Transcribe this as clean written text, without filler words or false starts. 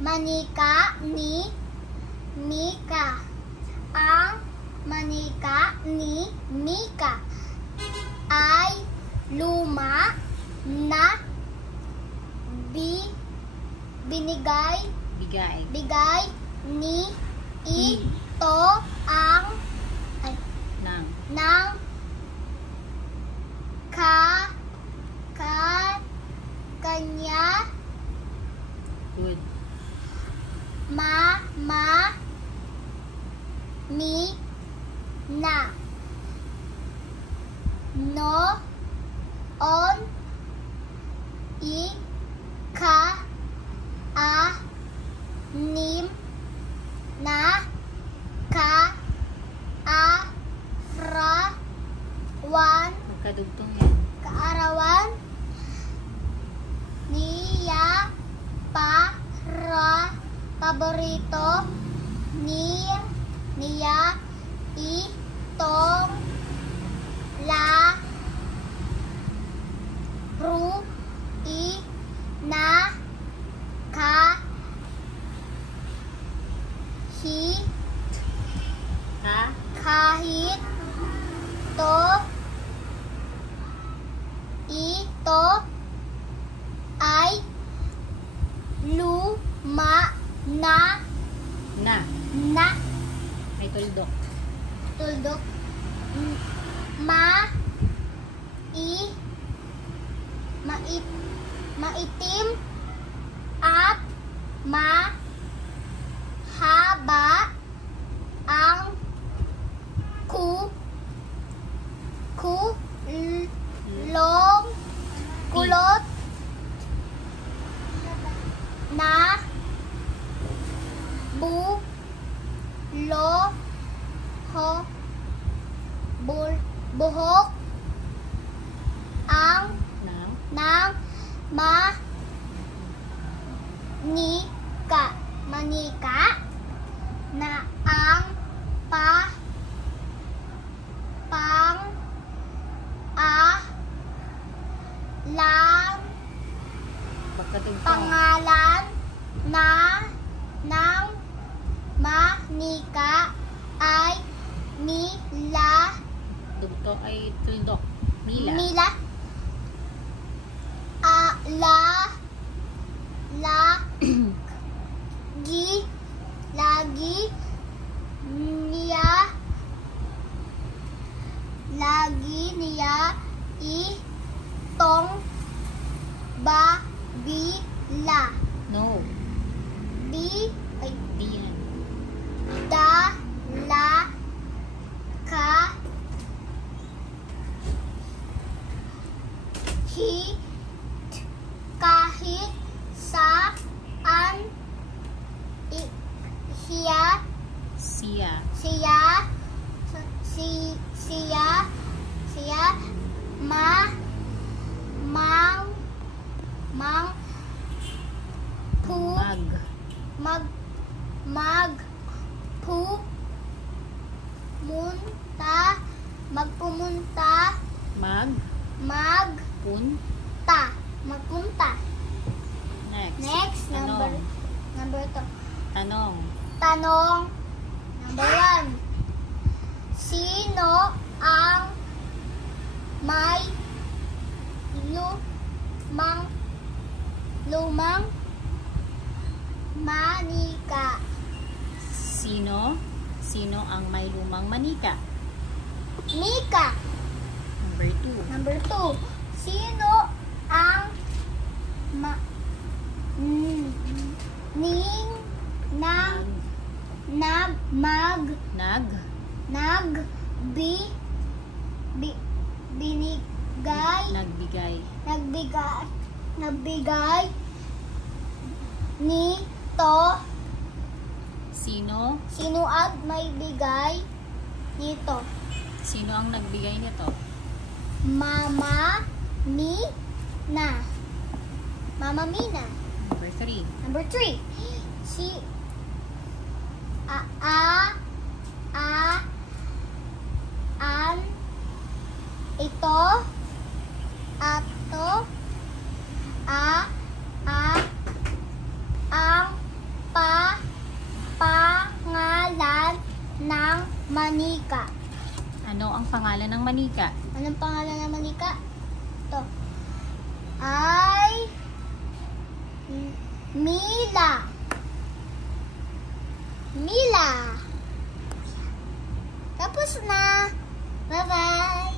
manika ni Mika. Ang manika ni Mika ay luma na bigay ni ito ang ng kanya Good. mama mi na noon ika-anim na Magkadugtong yan. kaarawan niya paborito niya itong laro na kahit ito ay luma na May tuldok. maitim at mahaba ang kulot na buhok ang ng manika na ang pangalan ng manika ay Mila. Dugto ay tuldok. Mila. Lagi niya itong babila. No. Di yan. dala kahit saan siya magpunta. Next, number 2. Tanong. Number 1. Sino ang may lumang manika? Sino ang may lumang manika? Mika. Number 2. Sino ang nagbigay nito? Sino ang may bigay nito? Sino ang nagbigay nito? Mama Mina. Number 3. Ang Manika. Ano ang pangalan ng manika? Anong pangalan ng manika? Ito. Ay Mila. Mila. Tapos na. Bye-bye.